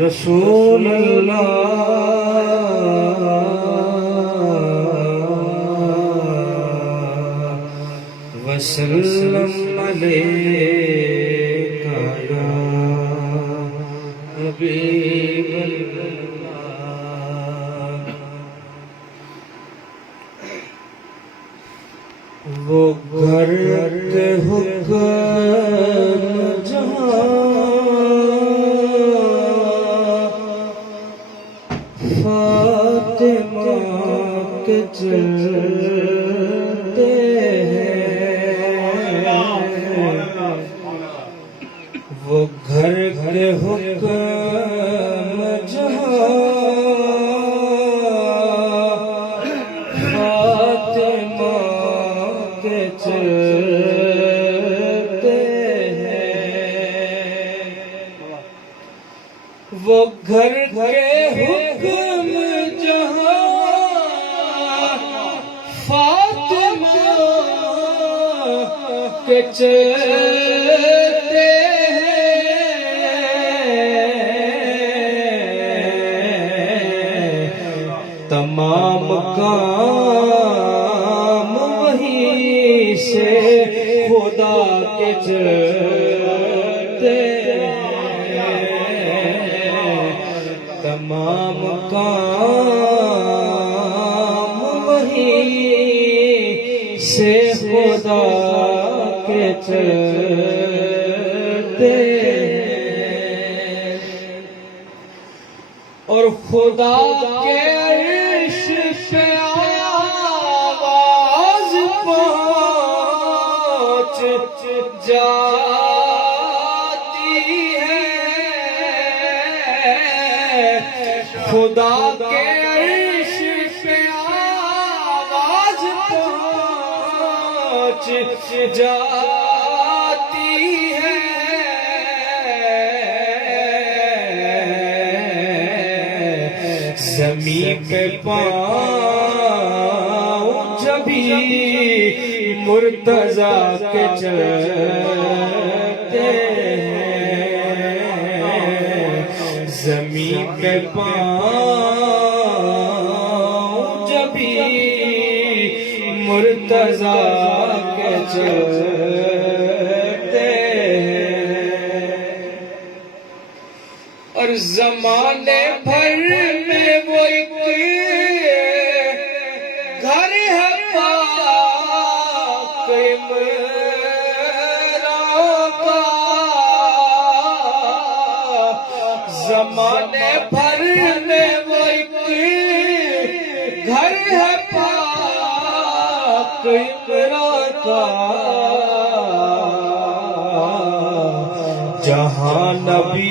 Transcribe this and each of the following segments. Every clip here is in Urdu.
رسول اللہ وسلم علیکہ یا حبیب اللہ۔ وہ گھر کے حکم جہاں فاطمہ کے چلتے ہیں، وہ گھر کے حکم جہاں فاطمہ کے چلتے ہیں، وہ گھر کے حکم جہاں فاطمہ کے چلتے ہیں، تمام کام وہیں سے خدا کے چلتے ہیں، تمام کام وہیں سے خدا کے چلتے ہیں، اور خدا کے عرش پہ آواز پہنچ جاتی ہے، خدا کے عرش پہ آواز پہنچ جاتی ہے، زمین پہ پاؤں جبھی مرتضیٰ کے چلتے ہیں، زمین پہ پاؤں جبھی مرتضیٰ کے چلتے ہیں، اور زمانے بھر میں وہ ایک گھر ہے پاک عمران کا، زمانے بھر میں وہ ایک گھر ہے پاک عمران کا، جہاں نبی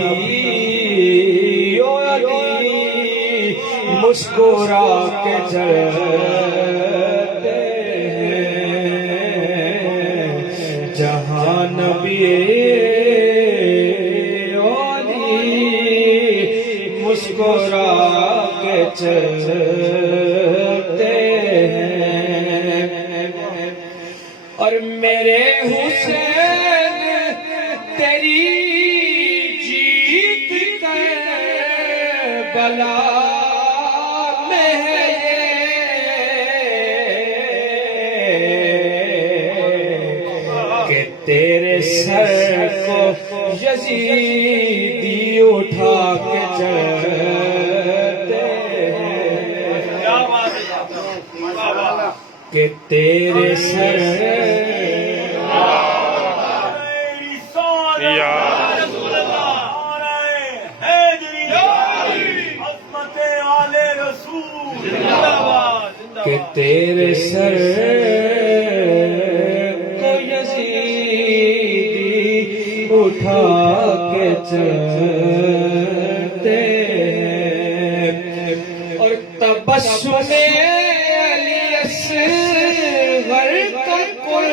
مسکرا کے چلتے ہیں، جہاں نبی مسکرا کے چلتے ہیں، اور میرے حسین تیری جیت کربلا میں ہے کہ تیرے سر کو یزیدی اٹھا کے چلتے ہیں، کہ تیرے سر کہ تیرے سر کو یزیدی اٹھا کے چلتے ہیں، اور تبسم علی اصغر کا کل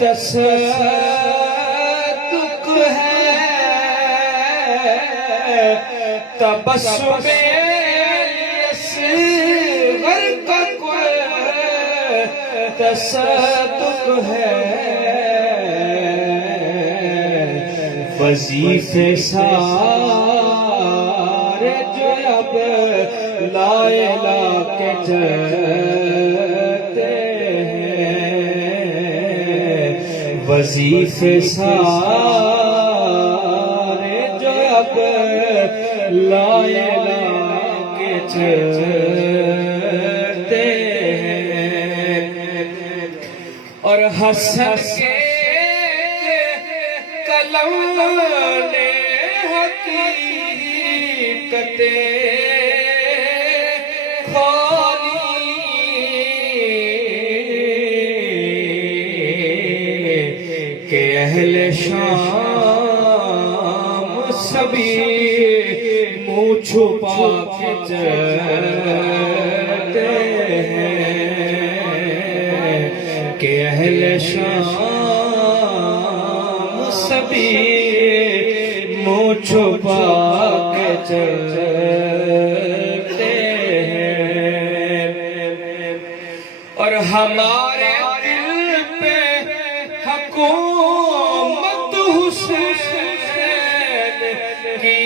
تصدق ہے، تبسم تصدق ہے، وظیفے سارے جو اب لا الہ کے چلتے ہیں، وظیفے سارے جو اب لا الہ کے چلتے ہیں، اور حسن کے قلم نے حقیقتیں کھولی، کہ اہل شام سبھی منہ چھپا کے چلتے ہیں، کہ اہل شام سبھی منہ چھپا کے چلتے ہیں، اور ہمارے دل پہ حکومت حسین کی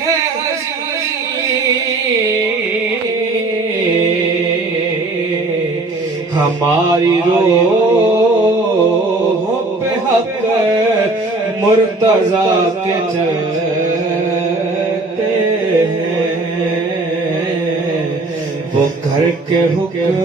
ہے حسین، ہماری روح پہ حق مرتضیٰ کے چلتے ہیں، وہ گھر کے حکم